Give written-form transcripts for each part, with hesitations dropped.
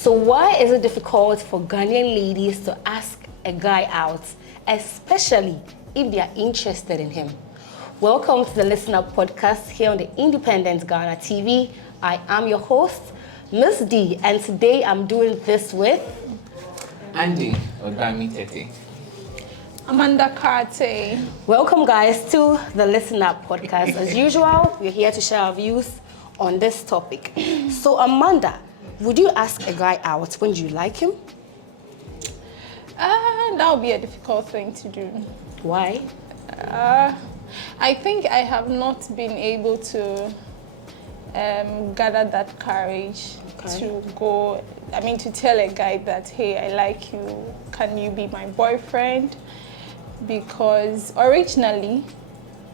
So why is it difficult for Ghanaian ladies to ask a guy out, especially if they are interested in him? Welcome to the ListenUp Podcast here on the Independent Ghana TV. I am your host, Miss D, and today I'm doing this with Andy Ogami Tete. Amanda Karte. Welcome, guys, to the ListenUp Podcast. As usual, we're here to share our views on this topic. So, Amanda, would you ask a guy out when you like him? That would be a difficult thing to do. Why? I think I have not been able to gather that courage to go, to tell a guy that, hey, I like you, can you be my boyfriend? Because originally,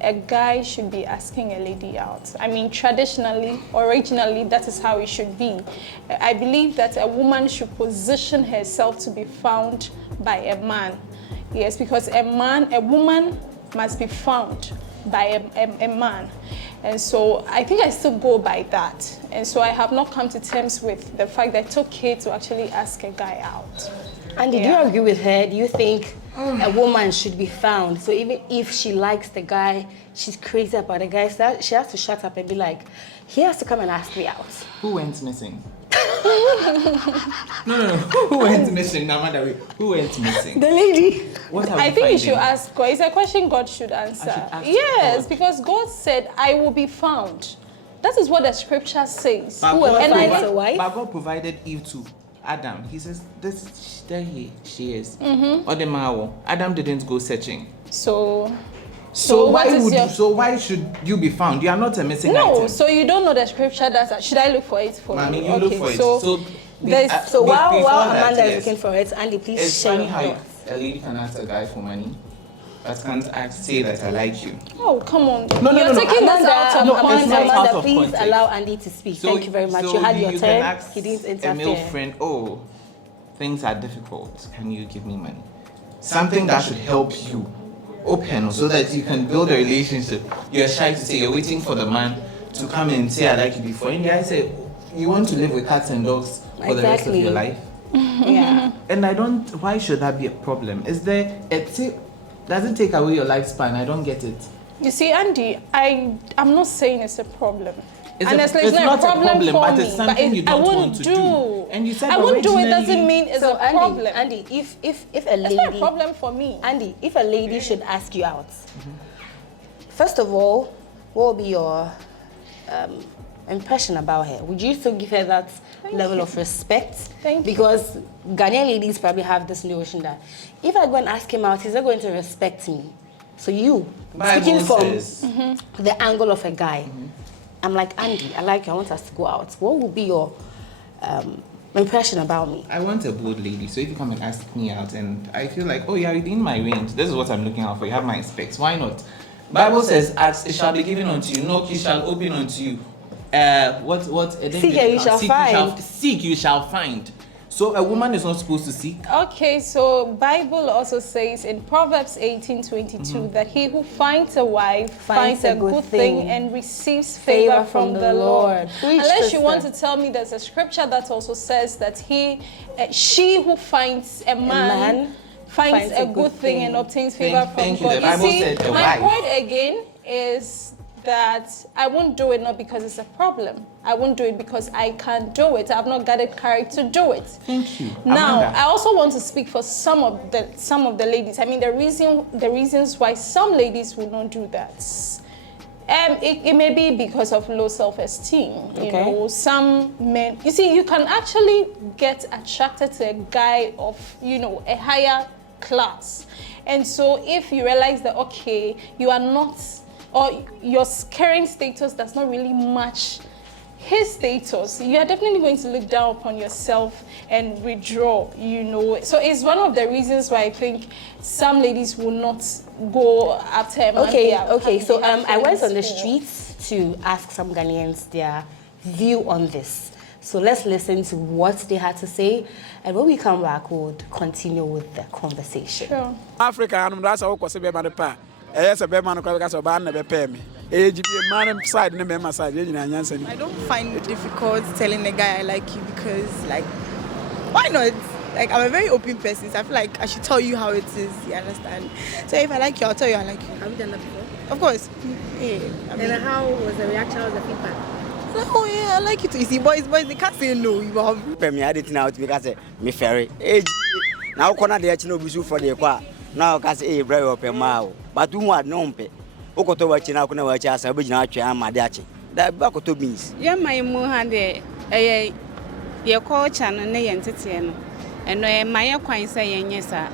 a guy should be asking a lady out. Traditionally, originally, that is how it should be. I believe that a woman should position herself to be found by a man. Yes, because a woman must be found by a man. And so I think I still go by that. And so I have not come to terms with the fact that it's okay to actually ask a guy out. And do you agree with her? Do you think a woman should be found? So even if she likes the guy, she's crazy about the guy, so she has to shut up and be like, he has to come and ask me out. Who went missing? No. Who went missing? Who went missing? The lady. What are I we think you finding? should ask God. It's a question God should answer. Yes, God. because God said, I will be found. That is what the scripture says. But God provided Eve to Adam. He says, she is. Or the Mao. Adam didn't go searching. So why should you be found? You are not a missing item. No, so you don't know the scripture that should I look for it for Mommy, you? you look for it. So while Amanda is yes. looking for it, Andy, please It's share funny your how thoughts. a lady can ask a guy for money, but can't say that I like you. Oh, come on. No. You're taking this out of it's not out Amanda, of please context. allow Andy to speak. Thank you very much. You had your can turn. ask He didn't a male interfere. friend, oh, things are difficult. Can you give me money? Something that should help you open so that you can build a relationship. You're shy to say, you're waiting for the man to come and say, I like you before. And the guy say, you want to live with cats and dogs for the rest of your life? Yeah. And why should that be a problem? Does it take away your lifespan? I don't get it. You see, Andy, I'm not saying it's a problem. It's Honestly, it's not a problem for but me. it's something you don't want to do. And you said I wouldn't do it originally- doesn't mean it's a problem. Andy, if a lady, It's not a problem for me. Andy, if a lady should ask you out, first of all, what would be your impression about her? Would you still give her that level of respect? Thank you. Because Ghanaian ladies probably have this notion that if I go and ask him out, he's not going to respect me. So you, speaking Bible from says, the angle of a guy, I'm like, Andy, I like you, I want us to go out. What would be your impression about me? I want a bold lady, so if you come and ask me out and I feel like, oh, you're within my range, this is what I'm looking out for, you have my specs, why not? Bible says, ask, it shall be given unto you, knock, it shall open unto you. Seek and you shall find. Seek, you shall find. So a woman is not supposed to seek. Okay, so Bible also says in Proverbs 18:22 that he who finds a wife finds a good thing and receives favor from the Lord. Preach, Unless sister. you want to tell me there's a scripture that also says that she who finds a man finds a good thing and obtains favor from Thank you. God. The Bible see, said a my wife. point again is that I won't do it not because it's a problem. I won't do it because I can't do it. I've not got the courage to do it. Thank you. Now, Amanda. I also want to speak for some of the ladies. The reasons why some ladies will not do that. It may be because of low self-esteem. You know, some men. You see, you can actually get attracted to a guy of a higher class, and so if you realize that you are not, or your current status does not really match his status, you are definitely going to look down upon yourself and withdraw, So it's one of the reasons why I think some ladies will not go after a man. Okay. So I went on the streets to ask some Ghanaians their view on this. So let's listen to what they had to say, and when we come back, we'll continue with the conversation. Sure. Africa, I'm not so close to be man pa. Yes, a man because of ban never pay me. Man side, never my side. I don't find it difficult telling a guy I like you because, Why not? Like, I'm a very open person, so I feel like I should tell you how it is, you understand? So if I like you, I'll tell you I like you. Have you done that before? Of course. Yeah. And how was the reaction? How was the feedback? Oh yeah, I like you too. You see, boys, they can't say no. You have. Me I didn't know because me ferry. Now corner the chino bisu for the kwa. Now cause brave open mouth. But who want no pe. Okoto wa china kuna wa cha sabu jina atwe amade ache. That back to beans. Yeah, my moha de your culture no na yentete no. Eno my kwan say yenye sa.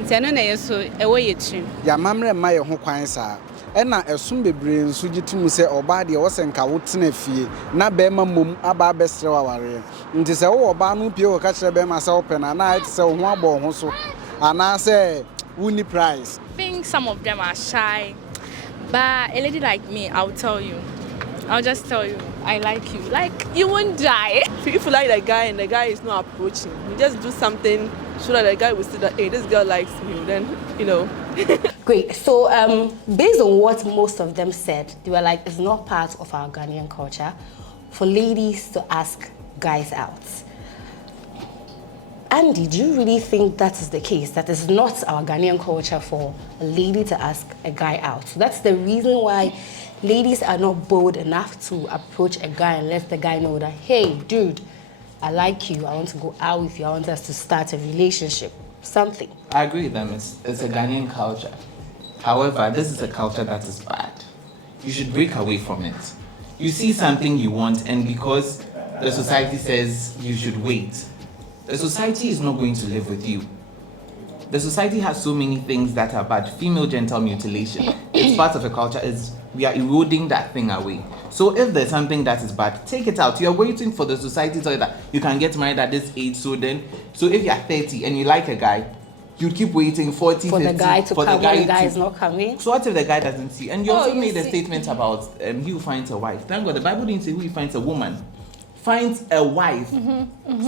Nti no na yeso ewo yetrim. Ya mamre ma ye ho kwan sa. Ena esum bebre nso gitimu se oba de wo senka wo tena fie na be ma mom aba besre waware. Nti se wo oba no pie wo ka kire be ma se open na it se ho abo ho so. Ana se wuni price. I think some of them are shy, but a lady like me, I'll tell you. I'll just tell you, I like you. Like, you won't die. If you like that guy and the guy is not approaching, you just do something so that the guy will see that, hey, this girl likes me. Then, you know. Great. So, based on what most of them said, they were like, it's not part of our Ghanaian culture for ladies to ask guys out. Andy, do you really think that is the case? That is not our Ghanaian culture for a lady to ask a guy out? So that's the reason why ladies are not bold enough to approach a guy and let the guy know that, hey, dude, I like you, I want to go out with you, I want us to start a relationship, something. I agree with them. It's a Ghanaian culture. However, this is a culture that is bad. You should break away from it. You see something you want, and because the society says you should wait, the society is not going to live with you. The society has so many things that are bad. Female genital mutilation, it's part of a culture. We are eroding that thing away. So if there's something that is bad, take it out. You're waiting for the society to tell you that you can get married at this age. So if you're 30 and you like a guy, you keep waiting 40, for 50, the guy to for come the guy when the guy is not coming. So what if the guy doesn't see? And you also made a statement about he who finds a wife. Thank God the Bible didn't say who finds a woman. Finds a wife.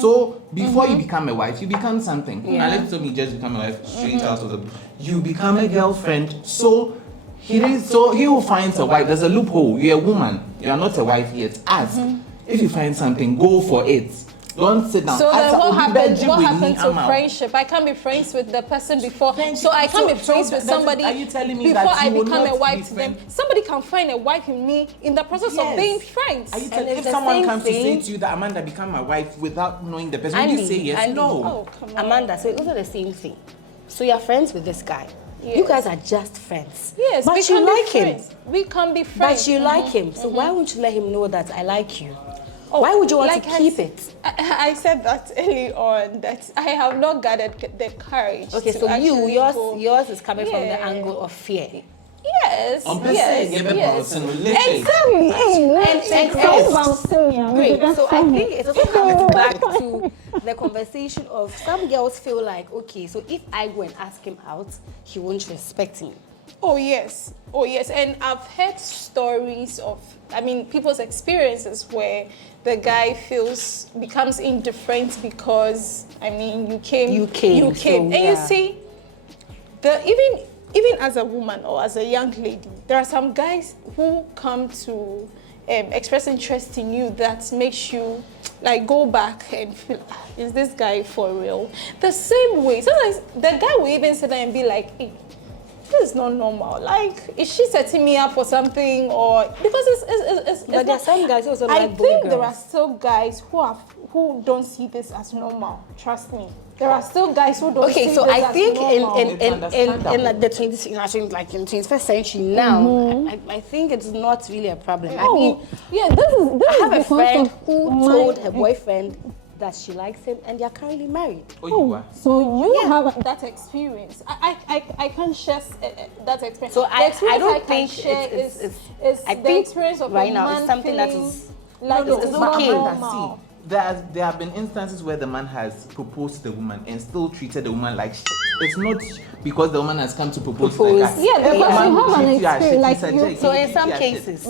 So before you become a wife, you become something. Yeah. And let's me just become a wife straight out of the. You become a girlfriend. So he who finds a wife. There's a loophole. You're a woman. You are not a wife yet. Ask. If you find something, go for it. Don't sit down. So then what happened to friendship? I can't be friends with the person before. So I can't be friends with somebody are you telling me before that I you will become a not wife be to them. Somebody can find a wife in me in the process of being friends. Are you And telling it's if the someone same comes thing. to say to you that Amanda become my wife without knowing the person, would you say yes? Andy. No. Oh, come on. Amanda, so it's also the same thing. So you're friends with this guy. Yes. You guys are just friends. Yes, but we you can be like him. friends. We can be friends. But you like him. So why won't you let him know that I like you? Why would you want to keep it? I said that early on, that I have not gathered the courage. Okay, to so actually go. yours is coming from the Yeah. angle of fear. Yes. Yes. Great. So I think it's also coming back to the conversation of some girls feel like, okay, so if I go and ask him out, he won't respect me. Oh yes, and I've heard stories of, people's experiences where the guy becomes indifferent because, you came, and you see, even as a woman or as a young lady, there are some guys who come to express interest in you that makes you like go back and feel, is this guy for real? The same way, sometimes the guy will even sit there and be like, hey, this is not normal. Like, is she setting me up for something, or because it's But there are some guys who also like I think there are still guys who don't see this as normal. Trust me, there are still guys who don't. Okay, see so this I as think normal. in the 21st century now, I think it's not really a problem. I have a friend who told her boyfriend that she likes him, and they are currently married. So you have that experience. I can't share that experience. So I don't can think share it's the experience of right a now man it's something that feeling is like it's it's not okay. normal. See, there have been instances where the man has proposed to the woman and still treated the woman like shit. It's not because the woman has come to propose to the guy. Yeah, because you have an experience. So in some cases,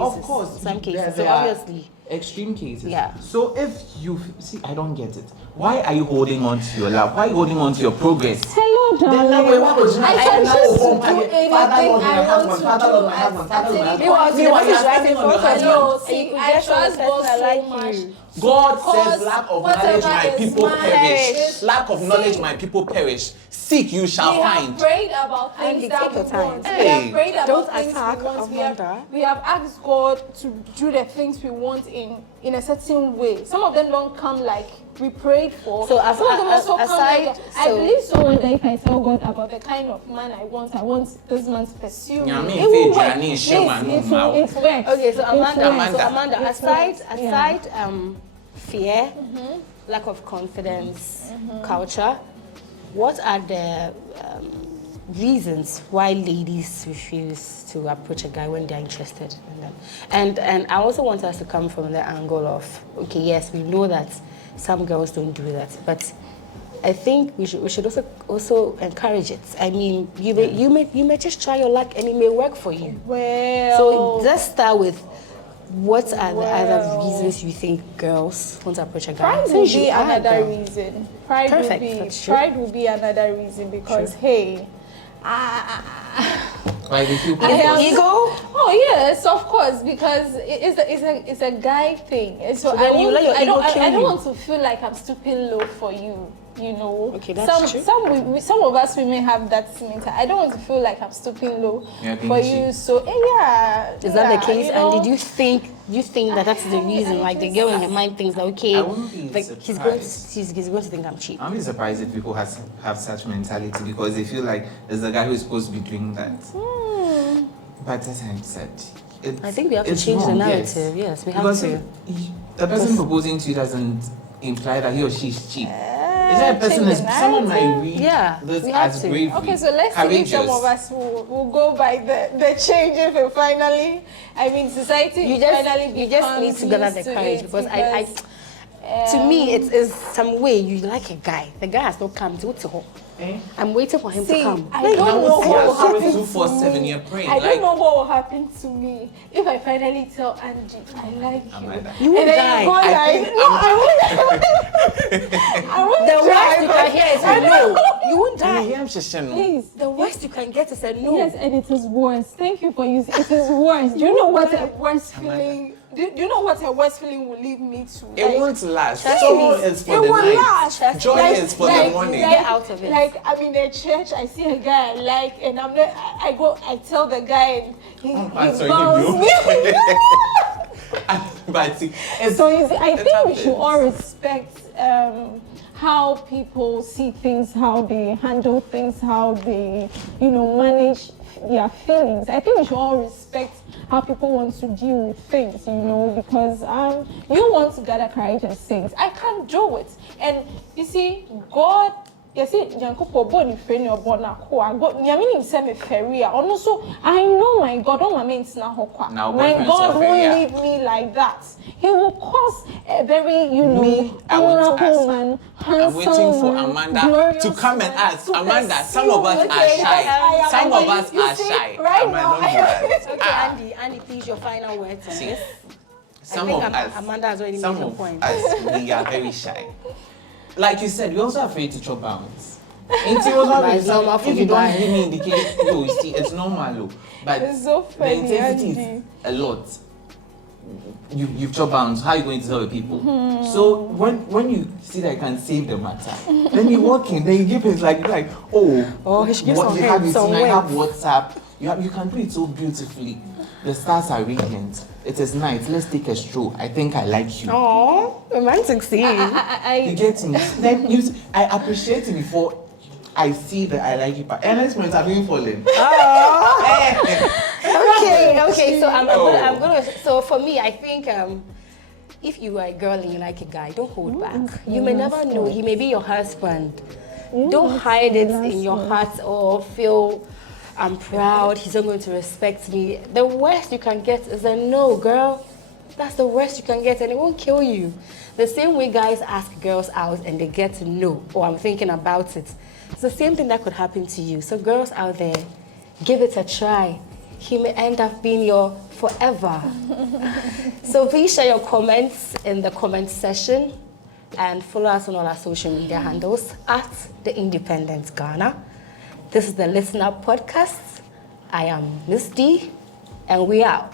of course, some cases. So there are obviously, extreme cases. Yeah. So if you see, I don't get it. Why are you holding on to your love? Why are you holding on to your progress? Hello, darling. I choose to do anything I want to do. I trust God so much God Because says, lack of whatever knowledge, my is people mine perish. is- Lack of knowledge, See, my people perish. Seek, you shall we have find. prayed about things Andy, that take we your time. want. We Hey. have prayed about Don't things attack we want. Amanda. We have asked God to do the things we want in a certain way. Some of them don't come like we prayed for. So some of them also come aside, like I so- believe so one day if I tell God about the kind of man I want this man to pursue me. Yeah, I mean, It will faith, work. Johnny, Yes, Shaman, it Mao. works. Okay, so Amanda, Amanda. aside Yeah. fear, lack of confidence, culture, what are the reasons why ladies refuse to approach a guy when they're interested in them? And I also want us to come from the angle of, okay, yes, we know that some girls don't do that, but I think we should also encourage it. I mean, you may just try your luck and it may work for you. Well, So let's start with what are the other reasons you think girls want to approach a guy? Pride will Since be you are a another girl. reason. Perfect, that's true. Pride will be another reason because hey, Like if you I am- Ego? Oh yes, of course, because it's a guy thing. And so then you let your ego kill I don't you. want to feel like I'm stooping low for you. You know, Okay, that's true. some of us women have that mentality. I don't want to feel like I'm stooping low Yeah, being for cheap. you. So yeah, Is that the case? you know? And did you think that that's the reason? Like the girl in her mind thinks that okay, I wouldn't be like he's going surprised. to think I'm cheap. I'm really surprised if people have such mentality because they feel like there's a guy who's supposed to be doing that. But as I said, I think we have to it's change the wrong, narrative. Yes, we have because to. the person proposing to you doesn't imply that he or she is cheap. Is that a person change the someone might read Yeah, this we have as to. bravery, Okay, so let's see if courageous. some of us will go by the change if we finally, I mean, society You finally just need to gather the used to courage it because I to me it is some way you like a guy. The guy has not come to home. Eh? I'm waiting for him to See, come. I don't know what will happen to 247, me. you're praying. I like, don't know what will happen to me if I finally tell Angie I like you. Amanda. You won't And then die. you go I like, think no, I won't The worst you try, can hear is a no. You won't I die. am Shishano. Please, The worst you can get is a no. yes, and it is worse. Thank you for using it. Is worse. Do you know what a worse feeling? Do you know what a worse feeling will lead me to? It won't last. Trust Joy me. is for It the will night. last. Joy is for the morning. Get out of it. Like I'm in a church, I see a guy I like, and I tell the guy, and he I'm sorry, bounds you. me. But see, it's, So you see, I it think we happens. should all respect how people see things, how they handle things, how they, manage their feelings. I think we should all respect how people want to deal with things, because you want to gather courage and things. I can't do it. And you see, God, you see, Yankopo born friend or born a God, Yamini send me feria. And also, I know my God, oh my means now Now, my boyfriend God suffer, won't yeah. leave me like that. He will cause a very, Me, I want to honorable ask. man, I'm handsome waiting for man, Amanda glorious to come and man, ask. to Amanda, pursue some of us me. are Okay, shy. Some of us you are see, shy. Right I might now, not do that. Okay, Andy, please, your final words on See, this. some think of us, Amanda has already some made her of point. us, we are very shy. Like you said, we're also afraid to chop bounds. It's normal for if you you don't guys. give me indication, you see, it's normal. But It's so the funny, intensity is Andy. a lot. You've chopped bounds. How are you going to tell the people? So when you see that you can save the matter, then you walk in, then you give it like Oh, he should give what some you have hints, it, some I have words. WhatsApp. You can do it so beautifully. The stars are radiant. It is night. Let's take a stroll. I think I like you. Oh, romantic scene. You get me? Then I appreciate it before I see that I like you. But next month I'm even falling. Okay. So I'm Oh. gonna. So for me, I think if you are a girl and you like a guy, don't hold back. You may never know. He may be your husband. Don't hide it in your heart or feel I'm proud. He's not going to respect me. The worst you can get is a no, girl. That's the worst you can get, and it won't kill you. The same way guys ask girls out and they get to know, oh, I'm thinking about it. It's the same thing that could happen to you. So girls out there, give it a try. He may end up being your forever. So please share your comments in the comment section and follow us on all our social media handles at The Independent Ghana. This is the ListenUp Podcast. I am Miss D, and we out.